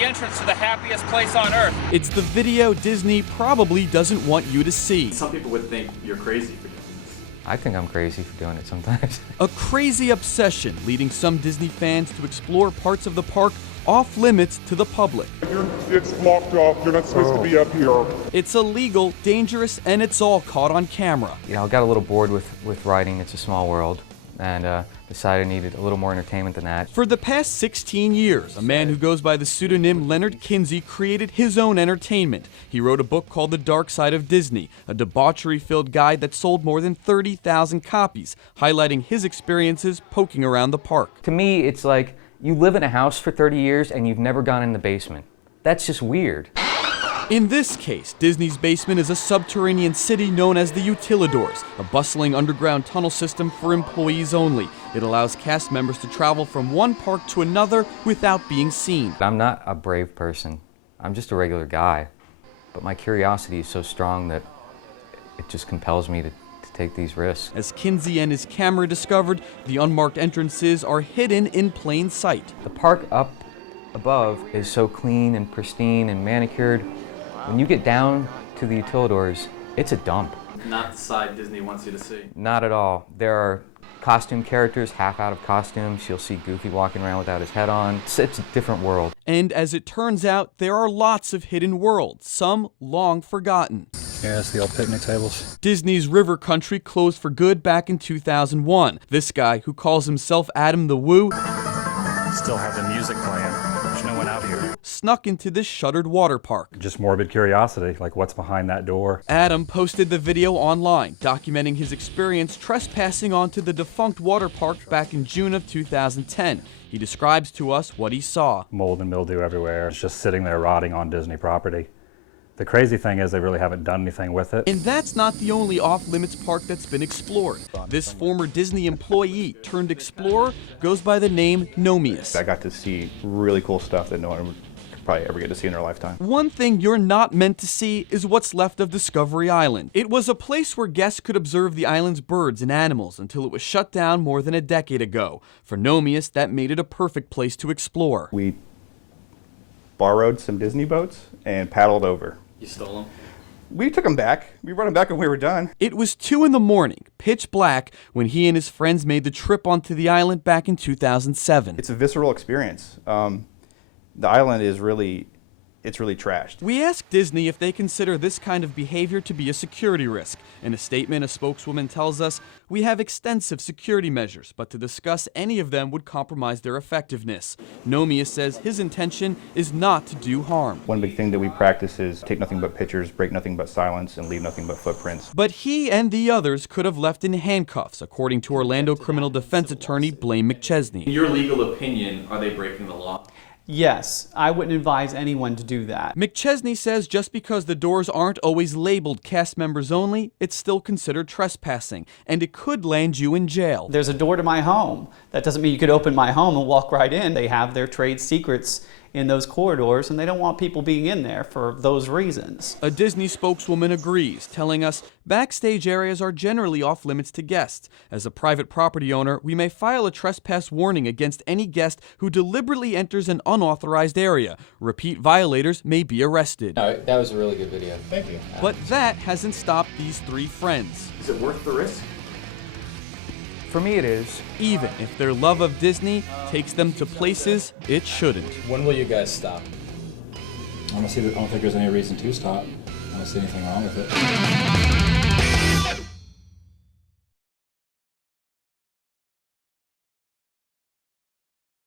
the entrance to the happiest place on earth. It's the video Disney probably doesn't want you to see. Some people would think you're crazy for doing this. I think I'm crazy for doing it sometimes. A crazy obsession leading some Disney fans to explore parts of the park off limits to the public. It's blocked off. You're not supposed to be up here. It's illegal, dangerous, and it's all caught on camera. You know, I got a little bored with writing It's a Small World, and decided I needed a little more entertainment than that. For the past 16 years, a man who goes by the pseudonym Leonard Kinsey created his own entertainment. He wrote a book called The Dark Side of Disney, a debauchery-filled guide that sold more than 30,000 copies, highlighting his experiences poking around the park. To me, it's like you live in a house for 30 years and you've never gone in the basement. That's just weird. In this case, Disney's basement is a subterranean city known as the Atilla Doors, a bustling underground tunnel system for employees only. It allows cast members to travel from one park to another without being seen. I'm not a brave person. I'm just a regular guy. But my curiosity is so strong that it just compels me to take these risks. As Kinsey and his camera discovered, the unmarked entrances are hidden in plain sight. The park up above is so clean and pristine and manicured. When you get down to the Atilla Doors, it's a dump. Not the side Disney wants you to see. Not at all. There are costume characters, half out of costumes. You'll see Goofy walking around without his head on. It's a different world. And as it turns out, there are lots of hidden worlds, some long forgotten. Yeah, it's the old picnic tables. Disney's River Country closed for good back in 2001. This guy, who calls himself Adam the Woo, Still have the music playing. There's no one out here. snuck into this shuttered water park. Just morbid curiosity, like what's behind that door. Adam posted the video online, documenting his experience trespassing onto the defunct water park back in June of 2010. He describes to us what he saw. Mold and mildew everywhere. It's just sitting there rotting on Disney property. The crazy thing is they really haven't done anything with it. And that's not the only off-limits park that's been explored. This former Disney employee turned explorer goes by the name Nomius. I got to see really cool stuff that no one would probably ever get to see in their lifetime. One thing you're not meant to see is what's left of Discovery Island. It was a place where guests could observe the island's birds and animals until it was shut down more than a decade ago. For Nomius, that made it a perfect place to explore. We borrowed some Disney boats and paddled over. You stole them? We took them back. We brought them back when we were done. It was 2 in the morning, pitch black, when he and his friends made the trip onto the island back in 2007. It's a visceral experience. The island is really trashed. We asked Disney if they consider this kind of behavior to be a security risk. In a statement, a spokeswoman tells us, "We have extensive security measures, but to discuss any of them would compromise their effectiveness." Nomius says his intention is not to do harm. One big thing that we practice is take nothing but pictures, break nothing but silence, and leave nothing but footprints. But he and the others could have left in handcuffs, according to Orlando criminal defense attorney Blaine McChesney. In your legal opinion, are they breaking the law? Yes, I wouldn't advise anyone to do that. McChesney says just because the doors aren't always labeled cast members only, it's still considered trespassing, and it could land you in jail. There's a door to my home. That doesn't mean you could open my home and walk right in. They have their trade secrets in those corridors, and they don't want people being in there for those reasons. A Disney spokeswoman agrees, telling us backstage areas are generally off limits to guests. As a private property owner, we may file a trespass warning against any guest who deliberately enters an unauthorized area. Repeat violators may be arrested. No, that was a really good video. Thank you. But that hasn't stopped these 3 friends. Is it worth the risk? For me, it is. Even if their love of Disney takes them to places it shouldn't. When will you guys stop? Honestly, I don't think there's any reason to stop. I don't see anything wrong with it.